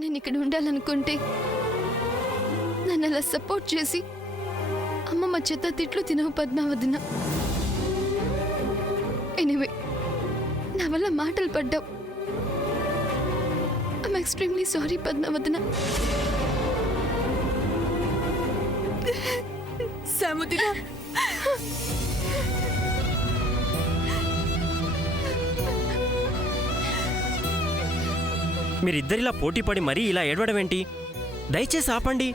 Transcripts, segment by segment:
నేను ఇక్కడ ఉండాలనుకుంటే నన్ను అలా సపోర్ట్ చేసి అమ్మమ్మ చేత తిట్లు తినవు పద్మావదిన. ఎనీవే, నా వల్ల మాటలు పడ్డావు. I'm extremely sorry Padmavadana. Samudra, మీరిద్దరిలా పోటీ పడి మరీ ఇలా ఏడవడం ఏంటి? దయచేసి ఆపండి.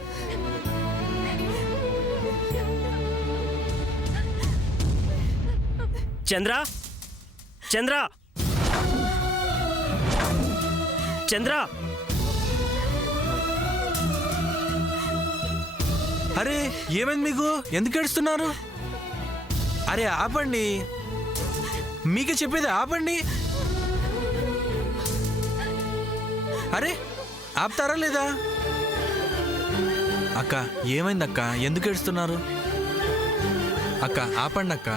చంద్ర, చంద్ర, చంద్ర! అరే ఏమైంది మీకు? ఎందుకు ఏడుస్తున్నారు? అరే ఆపండి, మీకే చెప్పేది ఆపండి. అరే ఆపుతారా లేదా? అక్క ఏమైంది అక్క? ఎందుకు ఏడుస్తున్నారు? అక్క ఆపండి అక్క.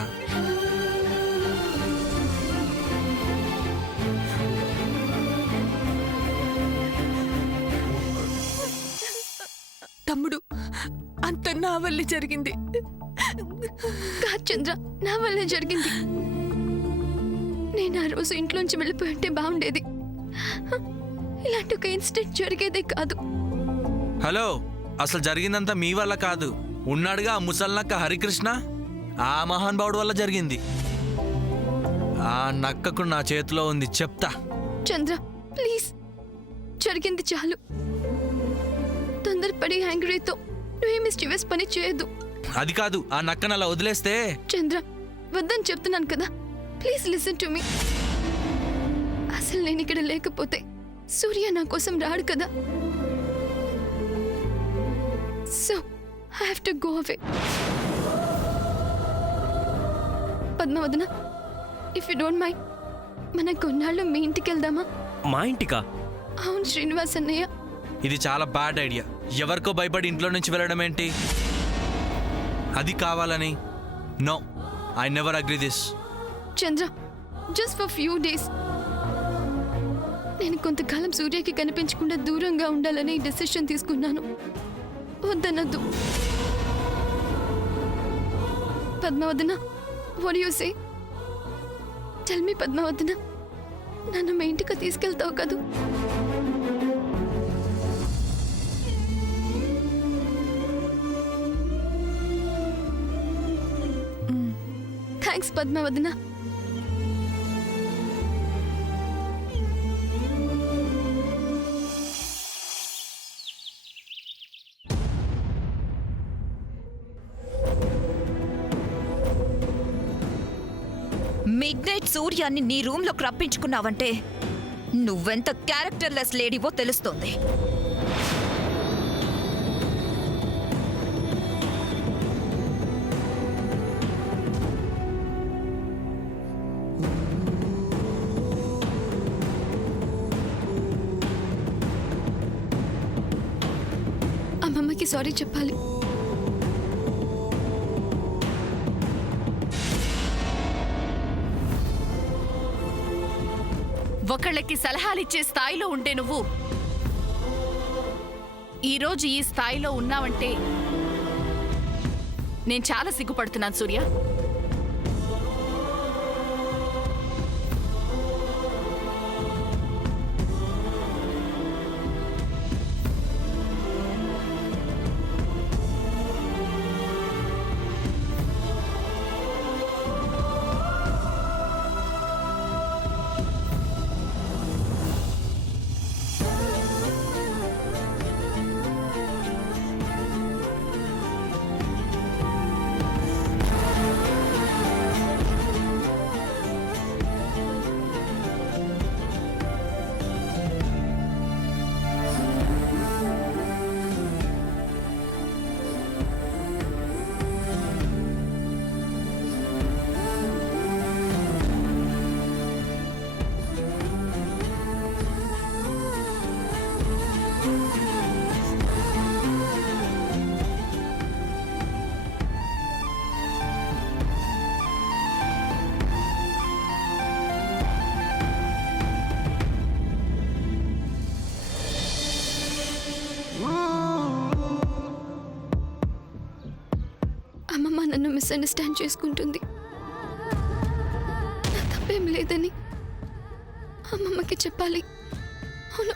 తమ్ముడు, అంత నా వల్లే జరిగింది. కాదు చంద్ర, నా వల్లే జరిగింది. నేను ఆ రోజు ఇంట్లోంచి వెళ్ళిపోయి ఉంటే బాగుండేది. ఇలాంటి ఒక ఇన్సిడెంట్ జరిగేదే కాదు. హలో, అసలు జరిగిందంతా మీ వల్ల కాదు. ఉన్నాడుగా ఆ ముసల్నక్క హరికృష్ణ, ఆ మహానుభావుడు వల్ల జరిగింది. ఆ నక్కకు నా చేతిలో ఉంది, చెప్తా. చంద్ర ప్లీజ్, జరిగింది చాలు. తొందరపడి యాంగ్రీతో నువ్వే మిస్టీవియస్ పని చేయొద్దు. అది కాదు, ఆ నక్కను అలా వదిలేస్తే. చంద్ర వద్దని చెప్తున్నాను కదా, ప్లీజ్ లిసన్ టు మీ. అసలు నేను ఇక్కడ లేకపోతే సూర్య నా కోసం రాడు కదా. So I have to go away. Padmavadana, if you don't mind, మనం కొన్నాళ్ళు మీ ఇంటికి వెళ్దామా? మా ఇంటికా? అవును శ్రీనివాస్ అన్నయ్య. ఇది చాలా బ్యాడ్ ఐడియా. ఎవరికో భయపడి ఇంట్లో నుంచి వెళ్ళడం ఏంటి? అది కావాలని. No, I never agree this. Chandra, just for few days. నేను కొంతకాలం సూర్యకి కనిపించకుండా దూరంగా ఉండాలని డెసిషన్ తీసుకున్నాను. వద్దనద్దు. Padmavadana, what do you say? Tell me Padmavadana, నన్ను మీ ఇంటికి తీసుకెళ్తావు కదూ? థ్యాంక్స్ పద్మావదన. మిడ్నైట్ సూర్యాన్ని నీ రూమ్లోకి రప్పించుకున్నావంటే నువ్వెంత క్యారెక్టర్లెస్ లేడీవో తెలుస్తోంది. అమ్మమ్మకి సారీ చెప్పాలి. ఒకళ్ళకి సలహాలిచ్చే స్థాయిలో ఉంటే నువ్వు ఈరోజు ఈ స్థాయిలో ఉన్నావంటే నేను చాలా సిగ్గుపడుతున్నాను సూర్య. అమ్మమ్మ నన్ను మిస్అండర్స్టాండ్ చేసుకుంటుంది. నా తప్పేం లేదని అమ్మమ్మకి చెప్పాలి. అవును,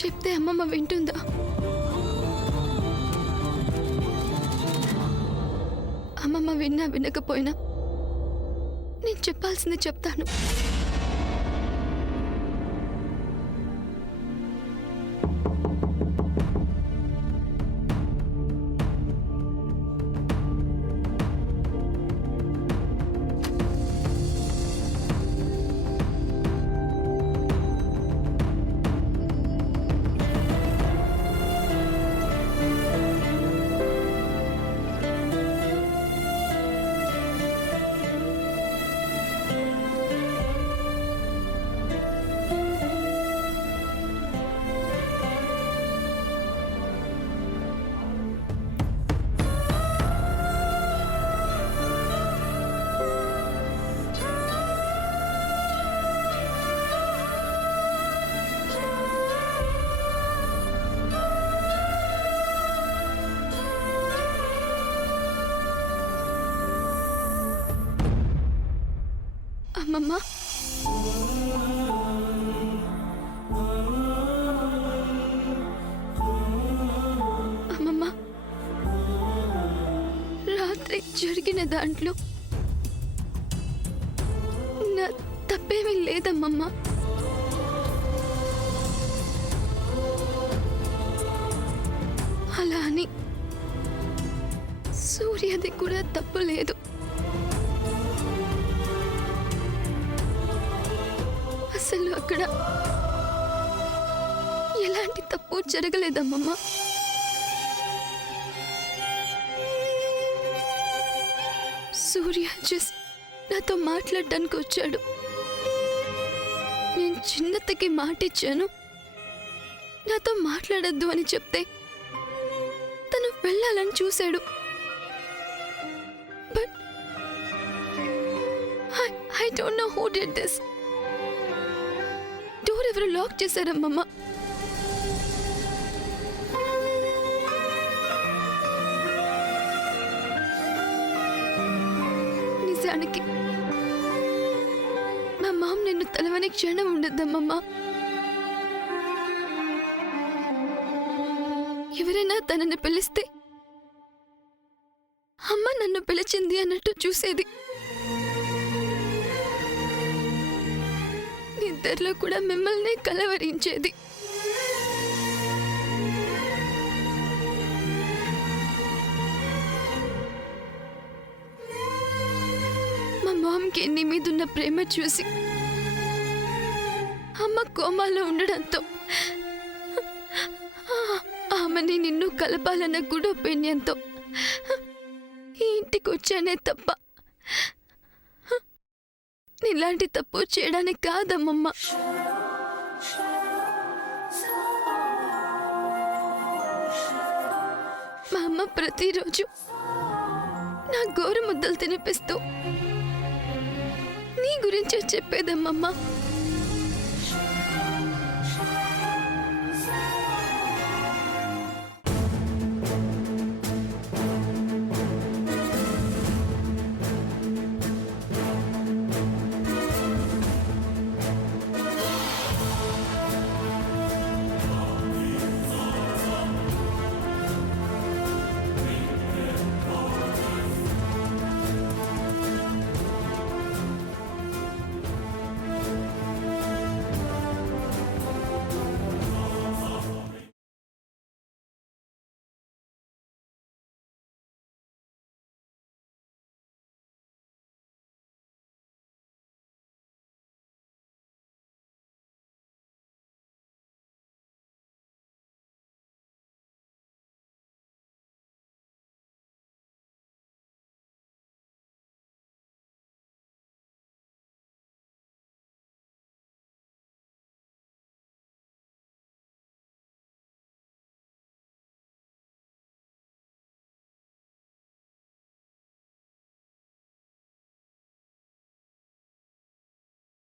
చెప్తే అమ్మమ్మ వింటుందా? అమ్మమ్మ విన్నా వినకపోయినా నేను చెప్పాల్సింది చెప్తాను. అమ్మమ్మ, అమ్మమ్మ, రాత్రి జరిగిన దాంట్లో నా తప్పేమీ లేదమ్మమ్మ. అలా అని సూర్యది కూడా తప్పు లేదు. అసలు అక్కడ ఎలాంటి తప్పు జరగలేదమ్మమ్మ. సూర్య జస్ట్ నాతో మాట్లాడడానికి వచ్చాడు. నేను చిన్నతకి మాటిచ్చాను, నాతో మాట్లాడద్దు అని చెప్తే తను వెళ్ళాలని చూశాడు. But I don't know who did this. Door ఎవరు లాక్ చేశారమ్మమ్మ. నిజానికి మా మామ నిన్ను తలవని క్షణం ఉండద్దమ్మమ్మ. ఎవరైనా తనని పిలిస్తే అమ్మ నన్ను పిలిచింది అన్నట్టు చూసేది. నిద్రలో కూడా మిమ్మల్ని కలవరించేది. మా మామ్కి నీ మీదున్న ప్రేమ చూసి అమ్మ కోమాలో ఉండడంతో ఆమెని నిన్ను కలపాలన్న గుడ్ ఒపీనియన్తో ఈ ఇంటికి వచ్చానే తప్ప ఇలాంటి తప్పు చేయడానికి కాదమ్మమ్మ. మా అమ్మ ప్రతిరోజు నా గోరు ముద్దలు తినిపిస్తూ నీ గురించే చెప్పేదమ్మమ్మ.